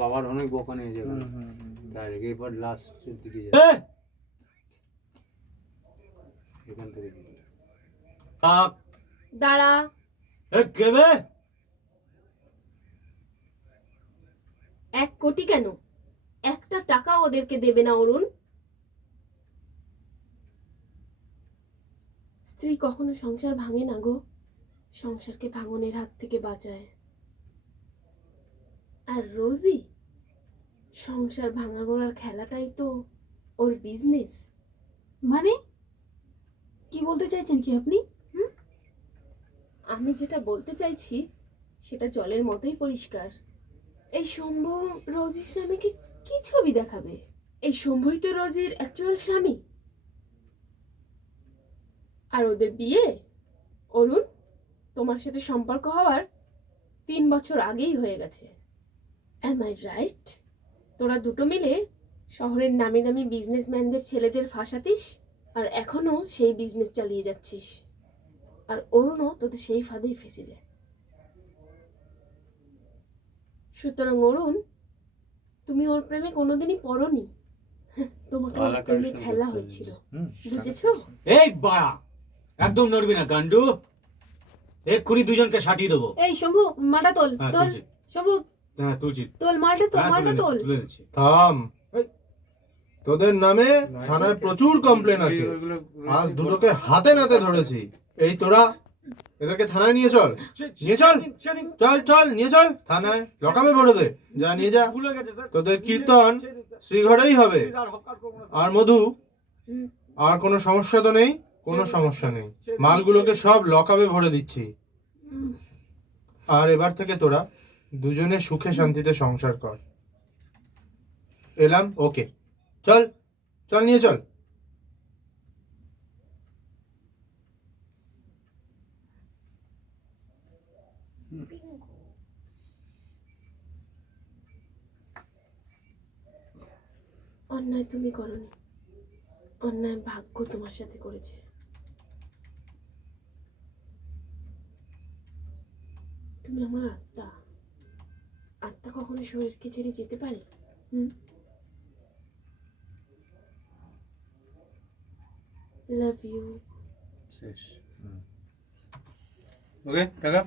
বাবার অনেক বকা নিয়েছে তার এবার লাস্টের দিকে এখান থেকে দাঁড়া। কেবে 1 কোটি কেন? 1টা টাকা ওদেরকে দেবে না অরুণ? স্ত্রী কখনো সংসার ভাঙে না গো, সংসারকে ভাঙনের হাত থেকে বাঁচায়। আর রোজি সংসার ভাঙা গড়ার খেলাটাই তো ওর বিজনেস। মানে কি বলতে চাইছেন কি আপনি? আমি যেটা বলতে চাইছি সেটা জলের মতোই পরিষ্কার। এই শম্ভু রোজির স্বামীকে কি ছবি দেখাবে? এই শম্ভুই তো রোজির অ্যাকচুয়াল স্বামী। আর ওদের বিয়ে অরুণ তোমার সাথে সম্পর্ক হওয়ার 3 বছর আগেই হয়ে গেছে। Am I right? তোরা দুটো মিলে শহরের নামি দামি বিজনেসম্যানদের ছেলেদের ফাঁসাতিস আর এখনো সেই বিজনেস চালিয়ে যাচ্ছিস। আর অরুণও তোদের সেই ফাঁদেই ফেসে যায়। সুতরাং অরুণ, তুমি ওর প্রেমে কোনোদিনই পড়োনি। তোমাকে ওর প্রেমে খেলা হয়েছিল, বুঝেছো? এই বাড়া, একদম নড়বি না গান্ডু, এক্ষুনি দুজনকে সাটিয়ে দেবো। এই শম্ভু মালটা তোল, তোল শম্ভু। হ্যাঁ তুলছি। তোল মালটা, তোল মালটা তোল। থাম, তোদের নামে থানায় প্রচুর কমপ্লেন আছে, আজ দুটোকে হাতে নাতে ধরেছি। এই তোরা এদেরকে থানায় নিয়ে চল, নিয়ে চল, চল চল নিয়ে চল থানায়, লকামে ভরে দে, যা নিয়ে যা। তোদের কীর্তন শ্রীঘরেই হবে। আর মধু, আর কোনো সমস্যা তো নেই? কোনো সমস্যা নেই, মালগুলোকে সব লকামে ভরে দিচ্ছি। আর এবার থেকে তোরা দুজনে সুখে শান্তিতে সংসার কর। এলাম, ওকে, চল চল নিয়ে চল। অন্যায় তুমি করনি, অন্যায় ভাগ্য তোমার সাথে করেছে। তুমি আমার আত্মা, আত্মা কখনো শরীরকে ছেড়ে যেতে পারে? Love you. শেষ। ওকে টাকা